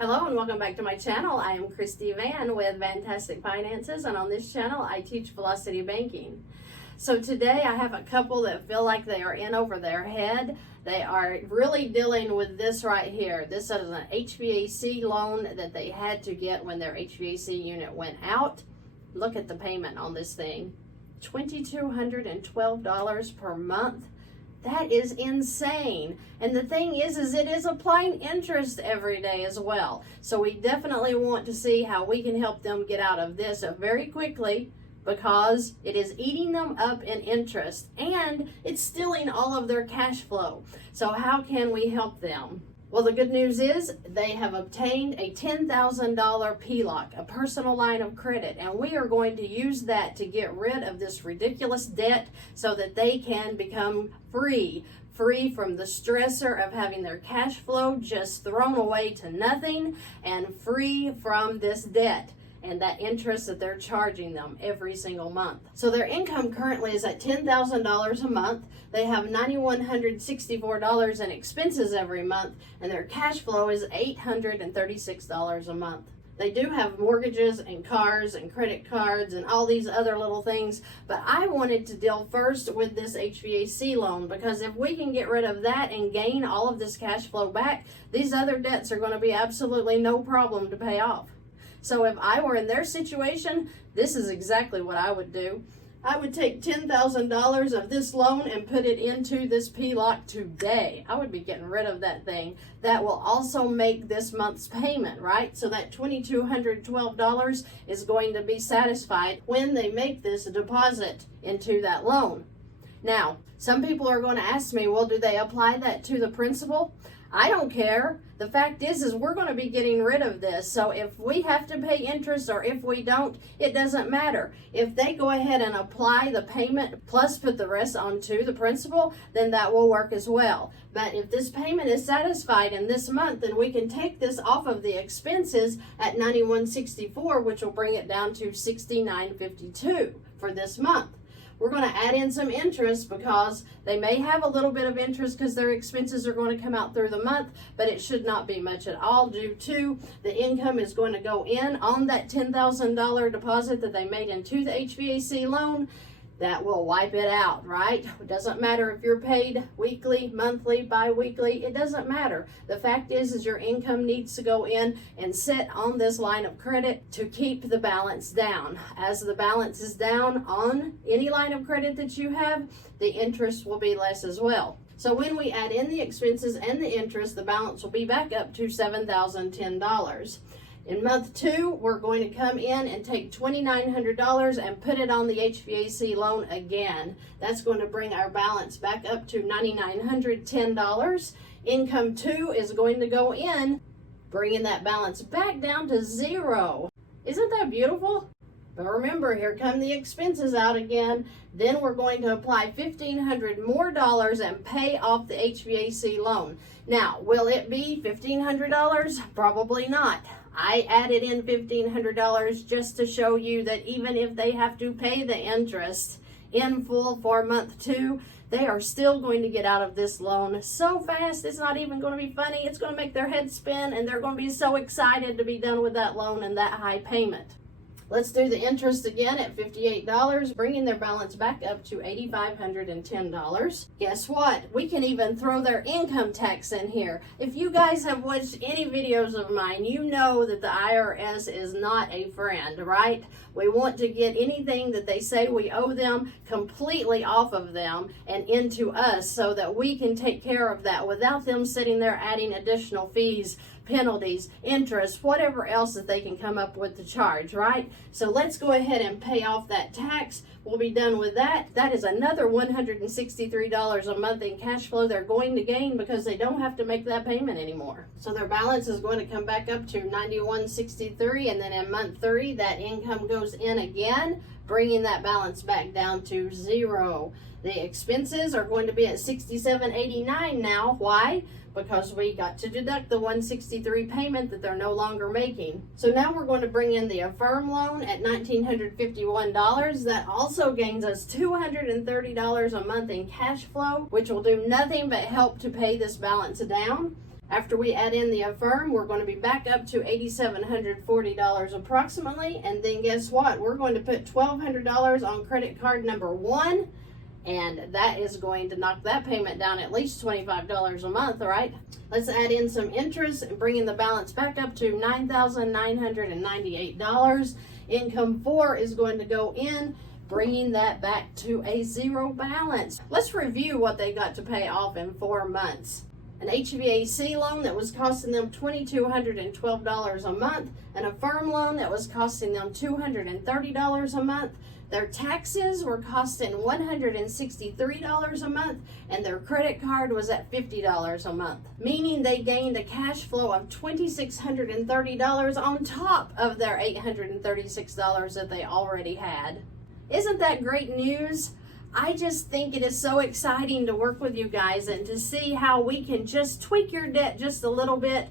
Hello and welcome back to my channel. I am Christy Vann with Fantastic Finances, and on this channel I teach velocity banking. So today I have a couple that feel like they are in over their head. They are really dealing with this right here. This is an HVAC loan that they had to get when their HVAC unit went out. Look at the payment on this thing. $2,212 per month. That is insane. And the thing is it is applying interest every day as well. So we definitely want to see how we can help them get out of this very quickly, because it is eating them up in interest and it's stealing all of their cash flow. So how can we help them? Well, the good news is they have obtained a $10,000 PLOC, a personal line of credit, and we are going to use that to get rid of this ridiculous debt so that they can become free from the stressor of having their cash flow just thrown away to nothing, and free from this debt and that interest that they're charging them every single month. So their income currently is at $10,000 a month. They have $964 in expenses every month, and their cash flow is $836 a month. They do have mortgages and cars and credit cards and all these other little things, but I wanted to deal first with this HVAC loan, because if we can get rid of that and gain all of this cash flow back, these other debts are going to be absolutely no problem to pay off. So if I were in their situation, this is exactly what I would do. I would take $10,000 of this loan and put it into this PLOC today. I would be getting rid of that thing. That will also make this month's payment, right? So that $2,212 is going to be satisfied when they make this deposit into that loan. Now, some people are going to ask me, well, do they apply that to the principal? I don't care. The fact is we're going to be getting rid of this. So if we have to pay interest or if we don't, it doesn't matter. If they go ahead and apply the payment plus put the rest onto the principal, then that will work as well. But if this payment is satisfied in this month, then we can take this off of the expenses at $91.64, which will bring it down to $69.52 for this month. We're going to add in some interest because they may have a little bit of interest because their expenses are going to come out through the month, but it should not be much at all due to the income is going to go in on that $10,000 deposit that they made into the HVAC loan. That will wipe it out, right? It doesn't matter if you're paid weekly, monthly, bi-weekly. It doesn't matter. The fact is your income needs to go in and sit on this line of credit to keep the balance down. As the balance is down on any line of credit that you have, the interest will be less as well. So when we add in the expenses and the interest, the balance will be back up to $7,010. In month 2, we're going to come in and take $2,900 and put it on the HVAC loan again. That's going to bring our balance back up to $9,910. Income 2 is going to go in, bringing that balance back down to 0. Isn't that beautiful? But remember, here come the expenses out again. Then we're going to apply $1,500 more and pay off the HVAC loan. Now, will it be $1,500? Probably not. I added in $1,500 just to show you that even if they have to pay the interest in full for month 2, they are still going to get out of this loan so fast, it's not even going to be funny. It's going to make their head spin, and they're going to be so excited to be done with that loan and that high payment. Let's do the interest again at $58, bringing their balance back up to $8,510. Guess what? We can even throw their income tax in here. If you guys have watched any videos of mine, you know that the IRS is not a friend, right? We want to get anything that they say we owe them completely off of them and into us so that we can take care of that without them sitting there adding additional fees, penalties, interest, whatever else that they can come up with to charge, right? So let's go ahead and pay off that tax. We'll be done with that. That is another $163 a month in cash flow they're going to gain because they don't have to make that payment anymore. So their balance is going to come back up to $91.63, and then in month 3, that income goes in again, bringing that balance back down to 0. The expenses are going to be at $67.89 now. Why? Because we got to deduct the $163 payment that they're no longer making. So now we're going to bring in the Affirm loan at $1,951. That also gains us $230 a month in cash flow, which will do nothing but help to pay this balance down. After we add in the Affirm, we're going to be back up to $8,740 approximately. And then guess what? We're going to put $1,200 on credit card number 1. And that is going to knock that payment down at least $25 a month, right? Let's add in some interest and bringing the balance back up to $9,998. Income 4 is going to go in, bringing that back to a 0 balance. Let's review what they got to pay off in 4 months. An HVAC loan that was costing them $2,212 a month, an Affirm loan that was costing them $230 a month, their taxes were costing $163 a month, and their credit card was at $50 a month, meaning they gained a cash flow of $2,630 on top of their $836 that they already had. Isn't that great news? I just think it is so exciting to work with you guys and to see how we can just tweak your debt just a little bit,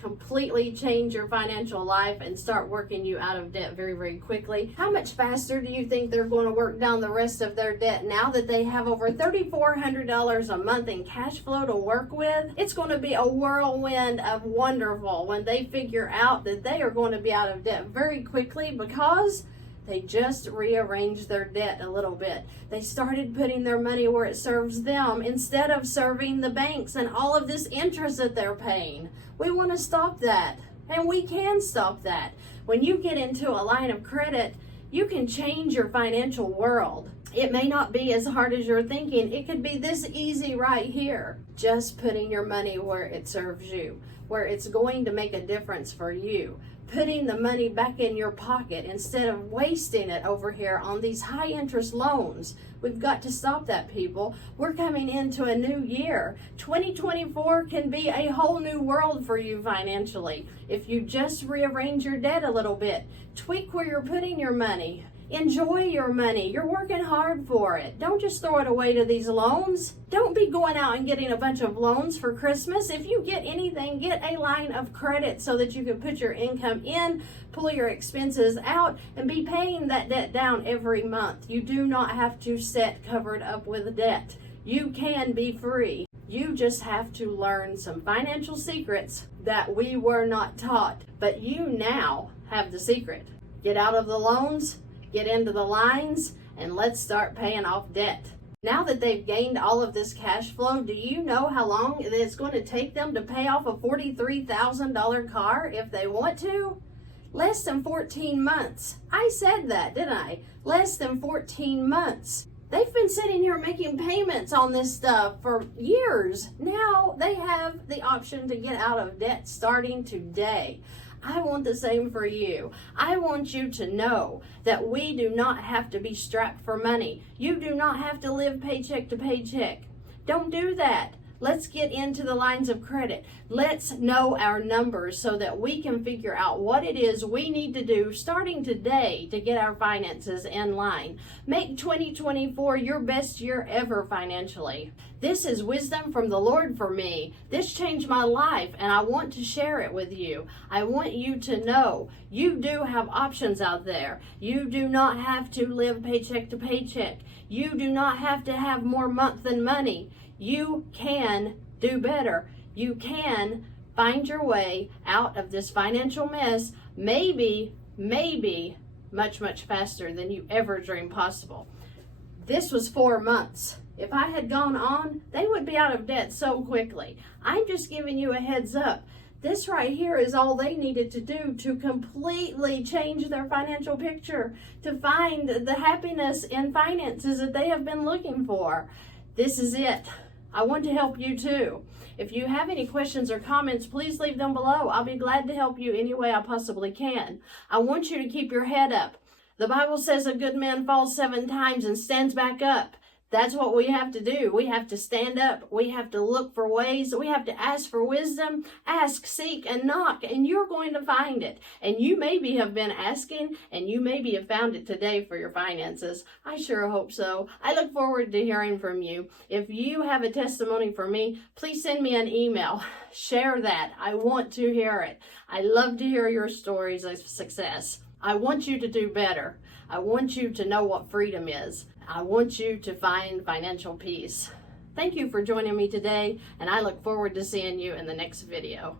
completely change your financial life and start working you out of debt very, very quickly. How much faster do you think they're going to work down the rest of their debt now that they have over $3,400 a month in cash flow to work with? It's going to be a whirlwind of wonderful when they figure out that they are going to be out of debt very quickly because they just rearranged their debt a little bit. They started putting their money where it serves them instead of serving the banks and all of this interest that they're paying. We want to stop that, and we can stop that. When you get into a line of credit, you can change your financial world. It may not be as hard as you're thinking. It could be this easy right here. Just putting your money where it serves you, where it's going to make a difference for you. Putting the money back in your pocket instead of wasting it over here on these high interest loans. We've got to stop that, people. We're coming into a new year. 2024 can be a whole new world for you financially if you just rearrange your debt a little bit. Tweak where you're putting your money. Enjoy your money. You're working hard for it. Don't just throw it away to these loans. Don't be going out and getting a bunch of loans for Christmas. If you get anything, get a line of credit so that you can put your income in, pull your expenses out, and be paying that debt down every month. You do not have to sit covered up with debt. You can be free. You just have to learn some financial secrets that we were not taught. But you now have the secret. Get out of the loans, get into the lines, and let's start paying off debt. Now that they've gained all of this cash flow, do you know how long it's going to take them to pay off a $43,000 car if they want to? Less than 14 months. I said that, didn't I? Less than 14 months. They've been sitting here making payments on this stuff for years. Now they have the option to get out of debt starting today. I want the same for you. I want you to know that we do not have to be strapped for money. You do not have to live paycheck to paycheck. Don't do that. Let's get into the lines of credit. Let's know our numbers so that we can figure out what it is we need to do starting today to get our finances in line. Make 2024 your best year ever financially. This is wisdom from the Lord for me. This changed my life, and I want to share it with you. I want you to know you do have options out there. You do not have to live paycheck to paycheck. You do not have to have more month than money. You can do better. You can find your way out of this financial mess, maybe much, much faster than you ever dreamed possible. This was 4 months. If I had gone on, they would be out of debt so quickly. I'm just giving you a heads up. This right here is all they needed to do to completely change their financial picture, to find the happiness in finances that they have been looking for. This is it. I want to help you too. If you have any questions or comments, please leave them below. I'll be glad to help you any way I possibly can. I want you to keep your head up. The Bible says a good man falls 7 times and stands back up. That's what we have to do. We have to stand up. We have to look for ways. We have to ask for wisdom. Ask, seek, and knock, and you're going to find it. And you maybe have been asking, and you maybe have found it today for your finances. I sure hope so. I look forward to hearing from you. If you have a testimony for me, please send me an email. Share that. I want to hear it. I love to hear your stories of success. I want you to do better. I want you to know what freedom is. I want you to find financial peace. Thank you for joining me today, and I look forward to seeing you in the next video.